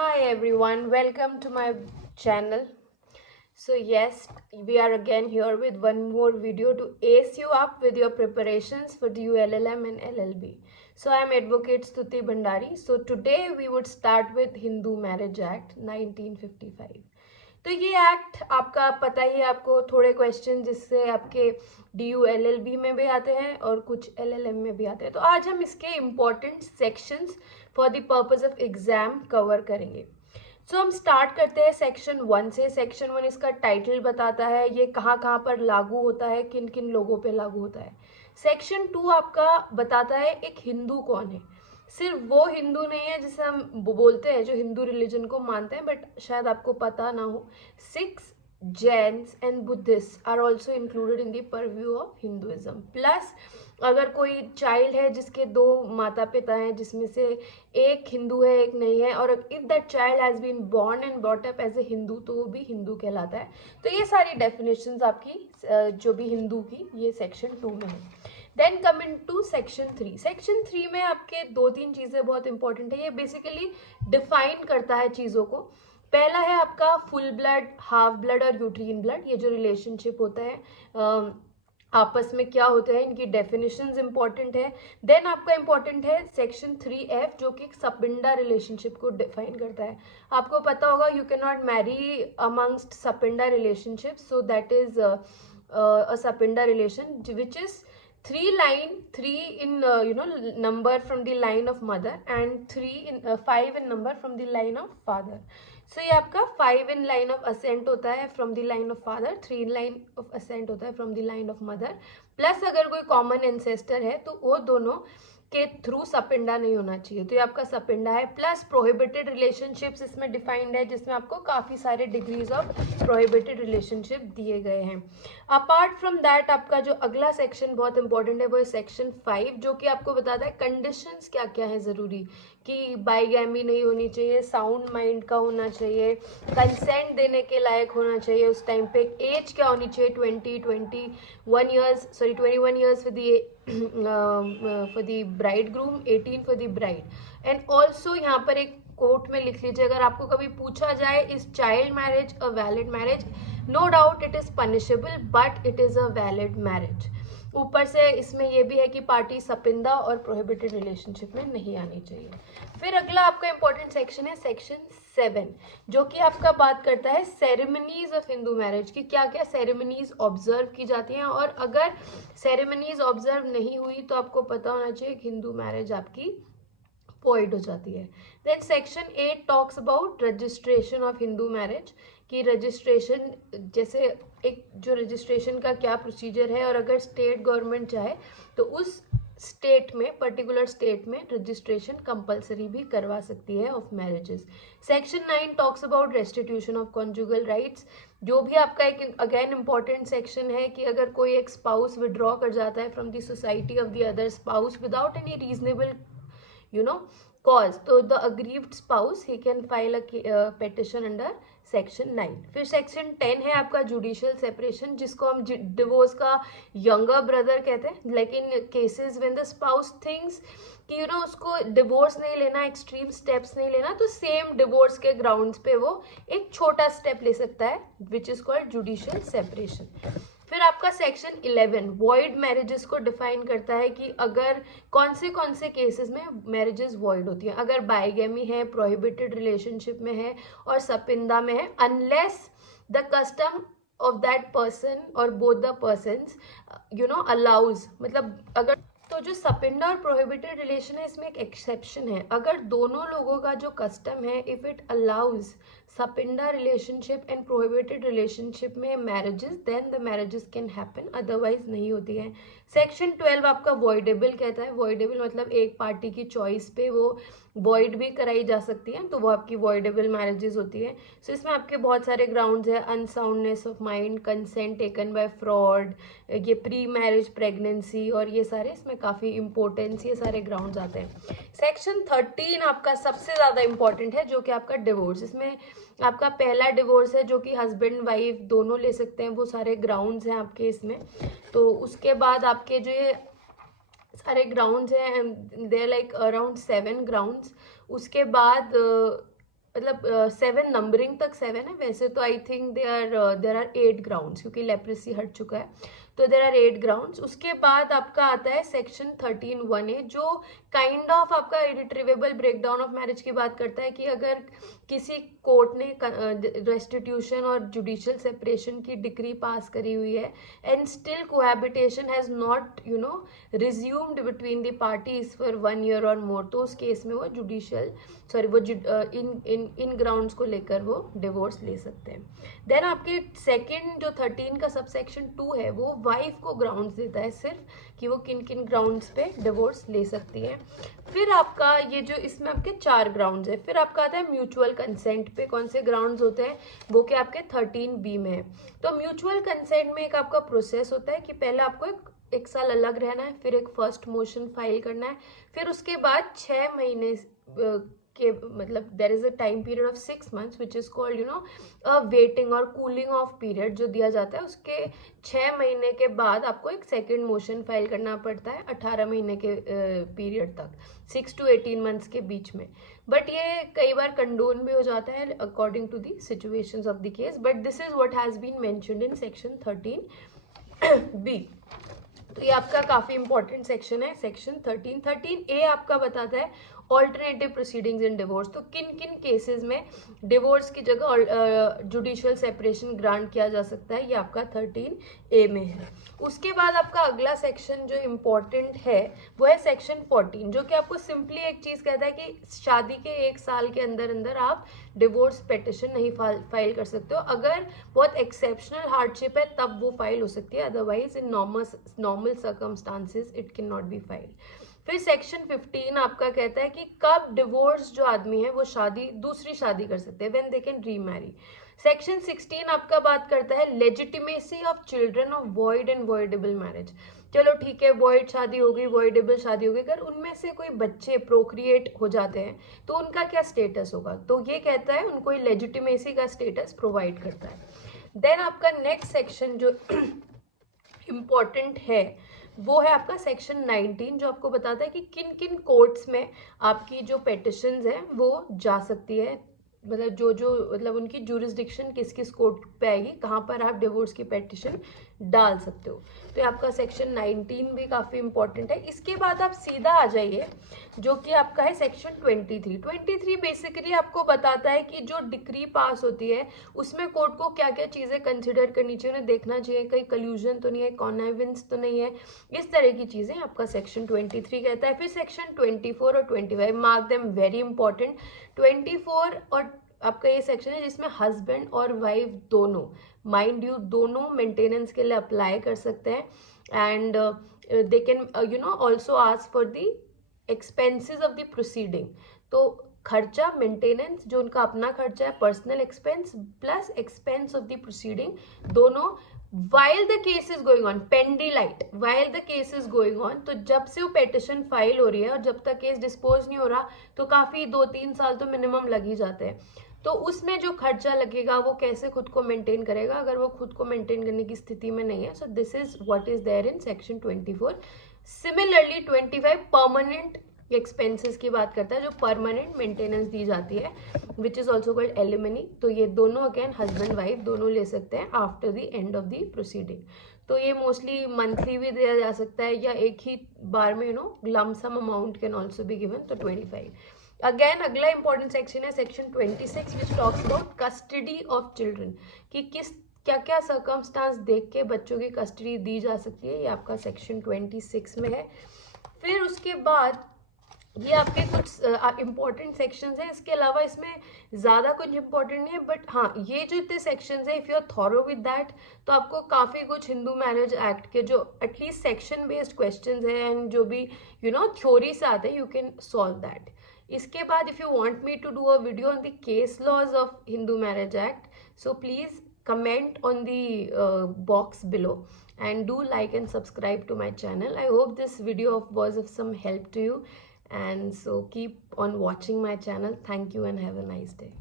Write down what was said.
Hi everyone, welcome to my channel. So yes, we are again here with one more video to ace you up with your preparations for the ULLM and LLB. So I am Advocate Stuti Bhandari. So today we would start with Hindu Marriage Act 1955. तो ये act आपका पता ही है आपको, थोड़े question जिससे आपके DU LLB में भी आते हैं और कुछ LLM में भी आते हैं. तो आज हम इसके important sections for the purpose of exam cover करेंगे. सो हम स्टार्ट करते हैं सेक्शन 1 से. सेक्शन 1 इसका टाइटल बताता है ये कहाँ कहाँ पर लागू होता है, किन किन लोगों पे लागू होता है. सेक्शन 2 आपका बताता है एक हिंदू कौन है. सिर्फ वो हिंदू नहीं है जिसे हम बोलते हैं जो हिंदू रिलीजन को मानते हैं, बट शायद आपको पता ना हो, Sikhs, Jains and Buddhist are also included in the purview of Hinduism. Plus अगर कोई चाइल्ड है जिसके दो माता पिता हैं जिसमें से एक हिंदू है एक नहीं है, और if that child has been born and brought up as a Hindu तो वो भी हिंदू कहलाता है. तो ये सारी डेफिनेशंस आपकी जो भी हिंदू की ये सेक्शन 2 में है. Then coming to section 3. Section 3 में आपके दो तीन चीज़ें बहुत इंपॉर्टेंट है. ये बेसिकली डिफाइन करता है चीज़ों को. पहला है आपका फुल ब्लड, हाफ ब्लड और यूट्रीन ब्लड. ये जो रिलेशनशिप होता है आपस में क्या होते हैं, इनकी डेफिनेशंस इंपॉर्टेंट है. देन आपका इंपॉर्टेंट है सेक्शन 3F जो कि सपिंडा रिलेशनशिप को डिफाइन करता है. आपको पता होगा you can not marry amongst सपिंडा relationship, so that is a sapinda relation which is three in number from the line of mother and 5 in number from the line of father. So ये आपका 5 in line of ascent होता है from the line of father, 3 in line of ascent होता है from the line of mother. Plus अगर कोई common ancestor है तो वो दोनों के थ्रू सपिंडा नहीं होना चाहिए. तो ये आपका सपिंडा है. प्लस प्रोहिबिटेड रिलेशनशिप्स इसमें डिफाइंड है जिसमें आपको काफ़ी सारे डिग्रीज ऑफ प्रोहिबिटेड रिलेशनशिप दिए गए हैं. अपार्ट फ्रॉम दैट आपका जो अगला सेक्शन बहुत इंपॉर्टेंट है वो है सेक्शन 5 जो कि आपको बताता है कंडीशंस क्या क्या है ज़रूरी, कि बाईगैमी नहीं होनी चाहिए, साउंड माइंड का होना चाहिए, कंसेंट देने के लायक होना चाहिए उस टाइम पे, एज क्या होनी चाहिए 21 years for the bride groom, 18 for the bride. And also यहाँ पर एक कोर्ट में लिख लीजिए, अगर आपको कभी पूछा जाए is child marriage a valid marriage, no doubt it is punishable but it is a valid marriage. ऊपर से इसमें यह भी है कि पार्टी सपिंदा और प्रोहिबिटेड रिलेशनशिप में नहीं आनी चाहिए. फिर अगला आपका इंपॉर्टेंट सेक्शन है सेक्शन 7 जो कि आपका बात करता है सेरेमनीज ऑफ हिंदू मैरिज की क्या क्या सेरेमनीज ऑब्जर्व की जाती हैं, और अगर सेरेमनीज ऑब्जर्व नहीं हुई तो आपको पता होना चाहिए कि हिंदू मैरिज आपकी वॉइड हो जाती है. Then section 8 talks about registration of Hindu marriage, कि रजिस्ट्रेशन जैसे एक जो रजिस्ट्रेशन का क्या प्रोसीजर है, और अगर स्टेट गवर्नमेंट चाहे तो उस स्टेट में, पर्टिकुलर स्टेट में रजिस्ट्रेशन कंपलसरी भी करवा सकती है of marriages. Section 9 talks about restitution of conjugal rights, जो भी आपका एक अगेन इंपॉर्टेंट सेक्शन है कि अगर कोई एक स्पाउस विड्रॉ कर जाता है from the society of the other spouse without any reasonable cause, तो the aggrieved spouse he can file a petition under section 9. फिर सेक्शन 10 है आपका जुडिशियल सेपरेशन, जिसको हम डिवोर्स का यंगर ब्रदर कहते हैं. लेकिन cases when the spouse things कि उसको डिवोर्स नहीं लेना, एक्सट्रीम स्टेप्स नहीं लेना, तो सेम डिवोर्स के ग्राउंड्स पे वो एक छोटा स्टेप ले सकता है which is called judicial separation. फिर आपका सेक्शन 11 वॉइड मैरिजेस को डिफाइन करता है कि अगर कौन से केसेस में मैरिजेस वॉइड होती हैं. अगर बाईगैमी है, प्रोहिबिटेड रिलेशनशिप में है और सपिंदा में है, unless the custom of that person और बोथ द पर्सन्स अलाउज. मतलब अगर तो जो सपिंडा और प्रोहिबिटेड रिलेशन है इसमें एक एक्सेप्शन है. अगर दोनों लोगों का जो कस्टम है, if it allows sapinda relationship and prohibited relationship में marriages, then the marriages can happen, otherwise नहीं होती है. सेक्शन 12 आपका वॉइडेबल कहता है. वॉइडेबल मतलब एक पार्टी की चॉइस पे वो वॉइड भी कराई जा सकती है, तो वो आपकी वॉइडेबल मैरिजेस होती है. सो इसमें आपके बहुत सारे ग्राउंड्स है, unsoundness of mind, consent taken by fraud, ये प्री मैरिज प्रेगनेंसी, और ये सारे इसमें काफ़ी इंपॉर्टेंस, ये सारे ग्राउंड्स आते हैं. सेक्शन 13 आपका सबसे ज़्यादा इंपॉर्टेंट है जो कि आपका डिवोर्स. इसमें आपका पहला डिवोर्स है जो कि हस्बैंड वाइफ दोनों ले सकते हैं, वो सारे ग्राउंड्स हैं आपके इसमें. तो उसके बाद आपके जो ये सारे ग्राउंड्स हैं, they are like around 7 grounds. उसके बाद मतलब 7 नंबरिंग तक 7 है, वैसे तो I think there are 8 grounds, क्योंकि लेप्रेसी हट चुका है, तो देर आर 8 ग्राउंड्स। उसके बाद आपका आता है सेक्शन 13(1)(a), जो काइंड ऑफ आपका इरिट्रीवेबल ब्रेकडाउन ऑफ मैरिज की बात करता है कि अगर किसी कोर्ट ने रेस्टिट्यूशन और जुडिशियल सेपरेशन की डिक्री पास करी हुई है and still cohabitation has not resumed between the parties for 1 year और मोर, तो उस केस में वो इन ग्राउंड्स को लेकर वो डिवोर्स ले सकते हैं। देन आपके सेकंड जो 13 का सब सेक्शन 2 है, वो वाइफ को ग्राउंड्स देता है सिर्फ कि वो किन किन ग्राउंड्स पे डिवोर्स ले सकती है। फिर आपका ये जो इसमें आपके 4 ग्राउंड्स है। फिर आपका आता है म्यूचुअल कंसेंट पे कौन से ग्राउंड्स होते हैं, वो कि आपके 13B में है। तो म्यूचुअल कंसेंट में एक आपका प्रोसेस होता है कि पहले आपको एक साल अलग रहना है, फिर एक फर्स्ट मोशन फाइल करना है, फिर उसके बाद 6 महीने के मतलब there is a time period of 6 months which is called a waiting और कूलिंग ऑफ पीरियड जो दिया जाता है। उसके 6 महीने के बाद आपको एक सेकेंड मोशन फाइल करना पड़ता है 18 महीने के पीरियड तक, 6 to 18 months के बीच में। बट ये कई बार कंडोन भी हो जाता है according to the situations of the case, but this is what has been mentioned in section 13B। तो ये आपका काफी इंपॉर्टेंट सेक्शन है, सेक्शन 13A आपका बताता है ऑल्टरनेटिव प्रोसीडिंग्स इन डिवोर्स। तो किन किन केसेस में डिवोर्स की जगह जुडिशियल सेपरेशन ग्रांट किया जा सकता है, ये आपका 13A में है। उसके बाद आपका अगला सेक्शन जो इम्पोर्टेंट है वो है सेक्शन 14, जो कि आपको सिंपली एक चीज कहता है कि शादी के 1 साल के अंदर अंदर आप डिवोर्स पिटिशन नहीं फाइल कर सकते हो। अगर बहुत एक्सेप्शनल हार्डशिप है तब वो फाइल हो सकती है, otherwise in normal circumstances it can not be filed. फिर सेक्शन 15 आपका कहता है कि कब डिवोर्स जो आदमी है वो दूसरी शादी कर सकते हैं, when they can remarry. Section 16 आपका बात करता है legitimacy of children of void and voidable marriage. चलो ठीक है, वॉइड शादी हो गई, वॉइडेबल शादी हो गई, अगर उनमें से कोई बच्चे प्रोक्रिएट हो जाते हैं तो उनका क्या स्टेटस होगा, तो ये कहता है उनको लेजिटिमेसी का स्टेटस प्रोवाइड करता है। देन आपका नेक्स्ट सेक्शन जो इम्पॉर्टेंट है वो है आपका सेक्शन 19, जो आपको बताता है कि किन किन कोर्ट्स में आपकी जो पेटिशंस है वो जा सकती है, मतलब जो मतलब उनकी जुरिस्डिक्शन किस किस कोर्ट पे आएगी, कहाँ पर आप डिवोर्स की पेटिशन डाल सकते हो। तो ये आपका सेक्शन 19 भी काफ़ी इंपॉर्टेंट है। इसके बाद आप सीधा आ जाइए जो कि आपका है सेक्शन 23 बेसिकली आपको बताता है कि जो डिक्री पास होती है उसमें कोर्ट को क्या क्या चीज़ें कंसिडर करनी चाहिए, उन्हें देखना चाहिए कहीं कल्यूजन तो नहीं है, कॉन्निवेंस तो नहीं है, इस तरह की चीज़ें आपका सेक्शन 23 कहता है। फिर सेक्शन 24 और 25, मार्क देम वेरी इंपॉर्टेंट। 24 और आपका ये सेक्शन है जिसमें हस्बैंड और वाइफ दोनों, माइंड यू, दोनों मेंटेनेंस के लिए अप्लाई कर सकते हैं and they can also ask for the expenses of the proceeding. तो खर्चा मेंटेनेंस जो उनका अपना खर्चा है, personal expense plus expense of the proceeding, दोनों while the case is going on, पेंडिलाइट, while the case is going on, तो जब से वो पेटिशन फाइल हो रही है और जब तक केस डिस्पोज नहीं हो रहा तो काफी 2-3 साल तो मिनिमम लग ही जाते हैं। तो उसमें जो खर्चा लगेगा वो कैसे खुद को मेंटेन करेगा अगर वो खुद को मेंटेन करने की स्थिति में नहीं है। So this is what is there in section 24। Similarly 25 permanent expenses की बात करता है, जो परमानेंट मेंटेनेंस दी जाती है, which is also called alimony. तो ये दोनों अगेन हस्बैंड वाइफ दोनों ले सकते हैं after the end of the proceeding. तो ये मोस्टली मंथली भी दिया जा सकता है या एक ही बार में lump sum amount can also be given. तो 25 अगेन अगला इंपॉर्टेंट सेक्शन है section 26 which talks about custody of children, कि किस क्या क्या सर्कमस्टांस देख के बच्चों की कस्टडी दी जा सकती है, ये आपका सेक्शन 26 में है। फिर उसके बाद ये आपके कुछ इंपॉर्टेंट सेक्शंस हैं, इसके अलावा इसमें ज़्यादा कुछ इंपॉर्टेंट नहीं है, बट हाँ ये जो इतने सेक्शंस हैं if you are thorough with that तो आपको काफ़ी कुछ हिंदू मैरिज एक्ट के जो एटलीस्ट सेक्शन बेस्ड क्वेश्चंस हैं एंड जो भी थ्योरी से आते हैं यू कैन सॉल्व दैट। इसके बाद if you want me to do a video on the case laws of Hindu marriage act, so please comment on the box below and do like and subscribe to my channel. I hope this video was of some help to you, and so keep on watching my channel. Thank you and have a nice day.